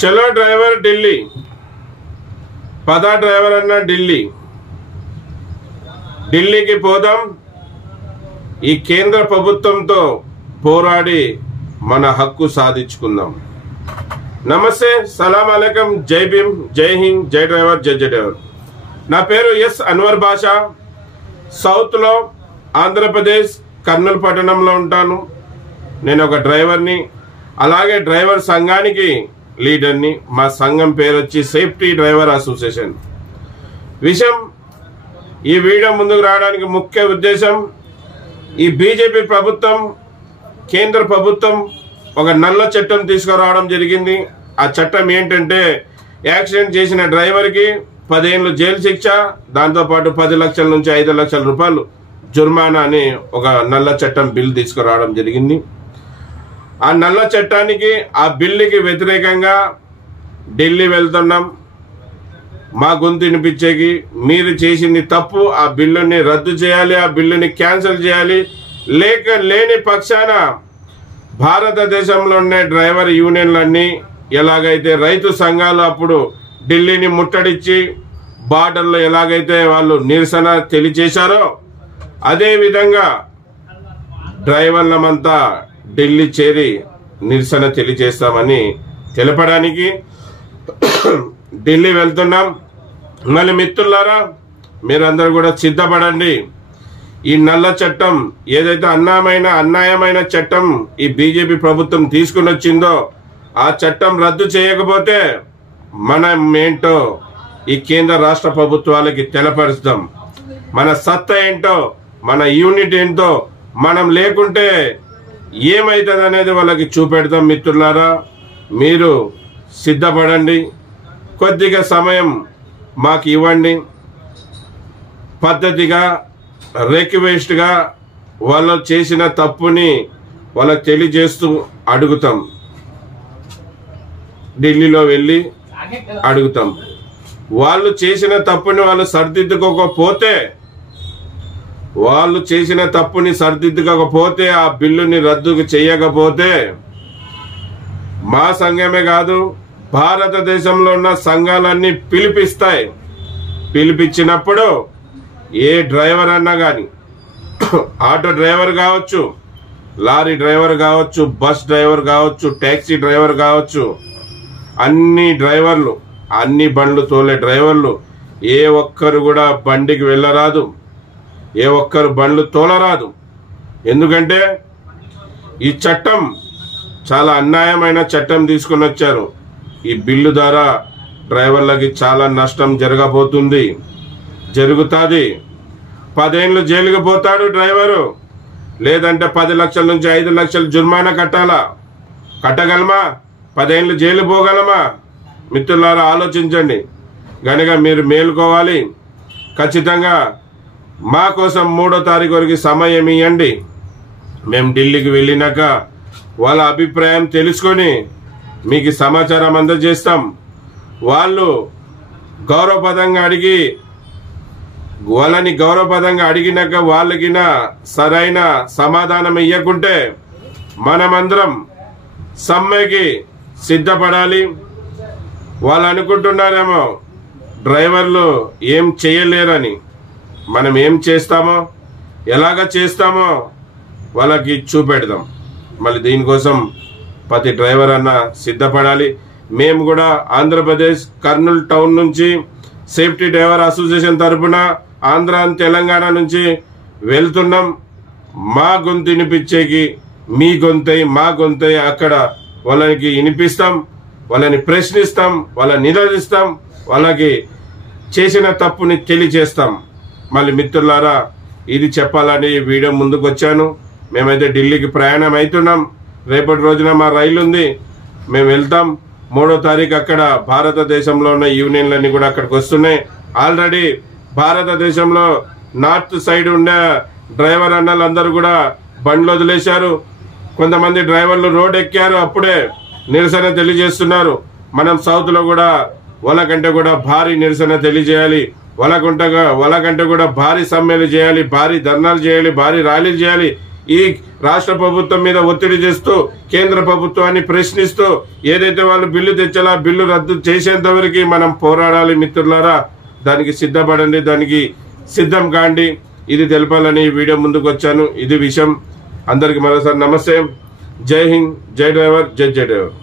చలో డ్రైవర్ ఢిల్లీ, పదా డ్రైవర్ అన్న ఢిల్లీ, ఢిల్లీకి పోదాం. ఈ కేంద్ర ప్రభుత్వంతో పోరాడి మన హక్కు సాధించుకుందాం. నమస్తే, సలాం అలైకుం, జై భీమ్, జై హింద్, జై డ్రైవర్, జై జై డ్రైవర్. నా పేరు ఎస్ అన్వర్ బాషా. సౌత్లో ఆంధ్రప్రదేశ్ కర్నూలు పట్టణంలో ఉంటాను. నేను ఒక డ్రైవర్ని, అలాగే డ్రైవర్ సంఘానికి లీడర్ని. మా సంఘం పేరు వచ్చి సేఫ్టీ డ్రైవర్ అసోసియేషన్. విషయం, ఈ వీడియో ముందుకు రావడానికి ముఖ్య ఉద్దేశం, ఈ బీజేపీ ప్రభుత్వం, కేంద్ర ప్రభుత్వం ఒక నల్ల చట్టం తీసుకురావడం జరిగింది. ఆ చట్టం ఏంటంటే, యాక్సిడెంట్ చేసిన డ్రైవర్కి 10 ఏళ్ళు జైలు శిక్ష, దాంతోపాటు 10 లక్షల నుంచి 5 లక్షల రూపాయలు జుర్మానా అని ఒక నల్ల చట్టం బిల్ తీసుకురావడం జరిగింది. ఆ నల్ల చట్టానికి, ఆ బిల్లుకి వ్యతిరేకంగా ఢిల్లీ వెళ్తున్నాం. మా గొంతు వినిపించేకి, మీరు చేసింది తప్పు, ఆ బిల్లుని రద్దు చేయాలి, ఆ బిల్లుని క్యాన్సిల్ చేయాలి. లేని పక్షాన భారతదేశంలో ఉన్న డ్రైవర్ యూనియన్లన్నీ, ఎలాగైతే రైతు సంఘాలు అప్పుడు ఢిల్లీని ముట్టడిచ్చి బార్డర్లో ఎలాగైతే వాళ్ళు నిరసన తెలియజేశారో, అదేవిధంగా డ్రైవర్లమంతా ఢిల్లీ చేరి నిరసన తెలియజేస్తామని తెలపడానికి ఢిల్లీ వెళ్తున్నాం. మళ్ళీ మిత్రులారా, మీరందరూ కూడా సిద్ధపడండి. ఈ నల్ల చట్టం ఏదైతే అన్యాయమైన చట్టం ఈ బీజేపీ ప్రభుత్వం తీసుకుని వచ్చిందో, ఆ చట్టం రద్దు చేయకపోతే మనం ఏంటో ఈ కేంద్ర రాష్ట్ర ప్రభుత్వాలకి తెలపరుస్తాం. మన సత్తా ఏంటో, మన యూనిట్ ఏంటో, మనం లేకుంటే ఏమైతుంది అనేది వాళ్ళకి చూపెడతాం. మిత్రులారా, మీరు సిద్ధపడండి. కొద్దిగా సమయం మాకు ఇవ్వండి. పద్ధతిగా, రిక్వెస్ట్గా వాళ్ళు చేసిన తప్పుని వాళ్ళకి తెలియజేస్తూ అడుగుతాం. ఢిల్లీలో వెళ్ళి అడుగుతాం. వాళ్ళు చేసిన తప్పుని వాళ్ళు సరిదిద్దుకోకపోతే, ఆ బిల్లుని రద్దు చేయకపోతే, మా సంఘమే కాదు, భారతదేశంలో ఉన్న సంఘాలన్నీ పిలిపిస్తాయి. పిలిపించినప్పుడు ఏ డ్రైవర్ అన్నా కానీ, ఆటో డ్రైవర్ కావచ్చు, లారీ డ్రైవర్ కావచ్చు, బస్ డ్రైవర్ కావచ్చు, ట్యాక్సీ డ్రైవర్ కావచ్చు, అన్ని డ్రైవర్లు, అన్ని బండ్లు తోలే డ్రైవర్లు, ఏ ఒక్కరు కూడా బండికి వెళ్ళరాదు, ఏ ఒక్కరు బండ్లు తోలరాదు. ఎందుకంటే ఈ చట్టం చాలా అన్యాయమైన చట్టం తీసుకుని వచ్చారు. ఈ బిల్లు ద్వారా డ్రైవర్లకి చాలా నష్టం జరుగుతుంది. 10 ఏళ్ళు జైలుకి పోతాడు డ్రైవరు, లేదంటే 10 లక్షల నుంచి 5 లక్షలు జుర్మానా కట్టగలమా? 10 ఏళ్ళు జైలు పోగలమా? మిత్రులారా, ఆలోచించండి. గనుక మీరు మేలుకోవాలి. ఖచ్చితంగా మా కోసం 3వ తారీఖు వరకు సమయం ఇవ్వండి. మేము ఢిల్లీకి వెళ్ళినాక వాళ్ళ అభిప్రాయం తెలుసుకొని మీకు సమాచారం అందజేస్తాం. వాళ్ళు గౌరవపదంగా అడిగినాక వాళ్ళకి సరైన సమాధానం ఇవ్వకుంటే మనమందరం సమ్మెకి సిద్ధపడాలి. వాళ్ళు అనుకుంటున్నారేమో డ్రైవర్లు ఏం చేయలేరని. మనం ఏం చేస్తామో, ఎలాగ చేస్తామో వాళ్ళకి చూపెడదాం. మళ్ళీ దీనికోసం ప్రతి డ్రైవర్ అన్న సిద్ధపడాలి. మేము కూడా ఆంధ్రప్రదేశ్ కర్నూలు టౌన్ నుంచి సేఫ్టీ డ్రైవర్ అసోసియేషన్ తరఫున ఆంధ్ర తెలంగాణ నుంచి వెళ్తున్నాం. మా గొంతు వినిపించేకి మీ గొంతై, మా గొంతై అక్కడ వాళ్ళకి వినిపిస్తాం, వాళ్ళని ప్రశ్నిస్తాం, వాళ్ళని నిలదీస్తాం, వాళ్ళకి చేసిన తప్పుని తెలియజేస్తాం. మళ్ళీ మిత్రులారా, ఇది చెప్పాలని వీడియో ముందుకు వచ్చాను. మేమైతే ఢిల్లీకి ప్రయాణం అవుతున్నాం. రేపటి రోజున మా రైలు ఉంది, మేము వెళ్తాం. 3వ తారీఖు అక్కడ భారతదేశంలో ఉన్న యూనియన్లన్నీ కూడా అక్కడికి వస్తున్నాయి. ఆల్రెడీ భారతదేశంలో నార్త్ సైడ్ ఉన్న డ్రైవర్ అన్నలందరూ కూడా బండ్లు వదిలేశారు. కొంతమంది డ్రైవర్లు రోడ్ ఎక్కారు, అప్పుడే నిరసన తెలియజేస్తున్నారు. మనం సౌత్లో కూడా వాళ్ళకంటే కూడా భారీ నిరసన తెలియజేయాలి. వాళ్ళకంటే కూడా భారీ సమ్మెలు చేయాలి, భారీ ధర్నాలు చేయాలి, భారీ ర్యాలీలు చేయాలి. ఈ రాష్ట్ర ప్రభుత్వం మీద ఒత్తిడి చేస్తూ కేంద్ర ప్రభుత్వాన్ని ప్రశ్నిస్తూ ఏదైతే వాళ్ళు బిల్లు తెచ్చాలో ఆ బిల్లు రద్దు చేసేంత వరకు మనం పోరాడాలి మిత్రులారా. దానికి సిద్ధపడండి, దానికి సిద్ధం కాండి. ఇది తెలపాలని ఈ వీడియో ముందుకు వచ్చాను. ఇది విషయం. అందరికి మరోసారి నమస్తే. జై హింద్, జై డ్రైవర్, జై డ్రైవర్.